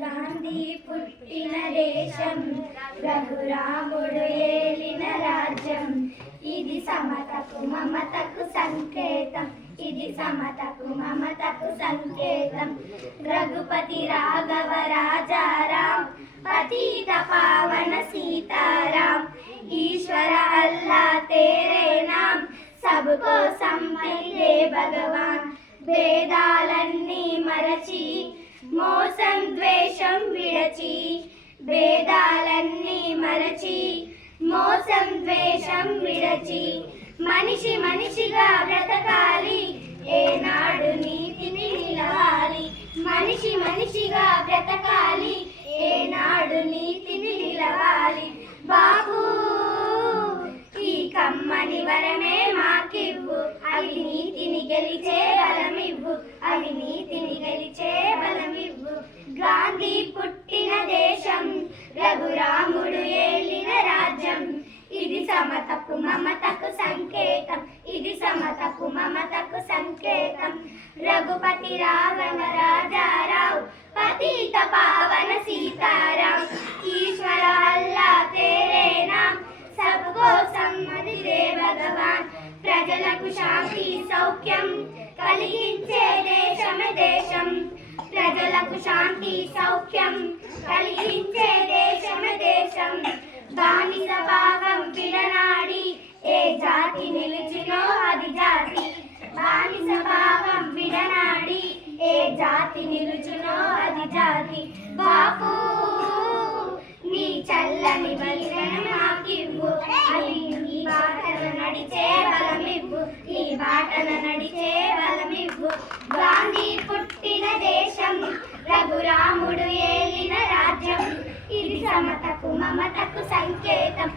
గాంధీ పుట్టిన దేశం, రఘురాముడు ఏలిన రాజ్యం. ఇది సమతకు మమతకు సంకేతం, ఇది సమతకు మమతకు సంకేతం. రఘుపతి రాఘవ రాజారాం, పతిత పావన సీతారాం. ఈశ్వర అల్లా तेरे नाम, सबको సంపైలే భగవాన్. భేదాలన్నీ మరచి, మోసం ద్వేషం విడచి. భేదాలన్నీ మరచి, మోసం ద్వేషం విడచి. మనిషి మనిషిగా బ్రతకాలి, ఏనాడు నీతిని నిలవాలి. మనిషి మనిషిగా బ్రతకాలి, ఏనాడు నీతిని నిలవాలి. బాబూ ఈ కమ్మని వరమే మాకివ్వు, అవి నీతిని గెలిచే బలమివ్వు, అవి నీతిని గెలిచే బలమివ్వు. గాంధీ పుట్టిన దేశం, రఘురాముడు ఏలిన రాజ్యం. ఇది సమతకు మమతకు సంకేతం, ఇది సమతకు మమతకు సంకేతం. రఘుపతి రాఘవ రాజారావు, పతిత పావన సీతారాం. ఈశ్వర అల్లా तेरे नाम, सबको సమ్మతి దే భగవాన్. ప్రజలకు శాంతి సౌఖ్యం కలిగించే దేశమే దేశం. ప్రజలకు శాంతి సౌఖ్యం కలిగించే దేశమే దేశం. బానిస భావం విడనాడి, ఏ జాతి నిలిచినో అది జాతి. బానిస భావం విడనాడి, ఏ జాతి నిలుచునో అది జాతి. బాపు నీ చల్లని బలిని మాకివ్వు, అది నీ బాటన నడిచే బలమివ్వు, నీ బాటన నడిచే బలమివ్వు. గాంధీ పుట్టిన దేశం, రఘురాముడు ఏలిన రాజ్యం. ఇది సమతకు మమతకు సంకేతం,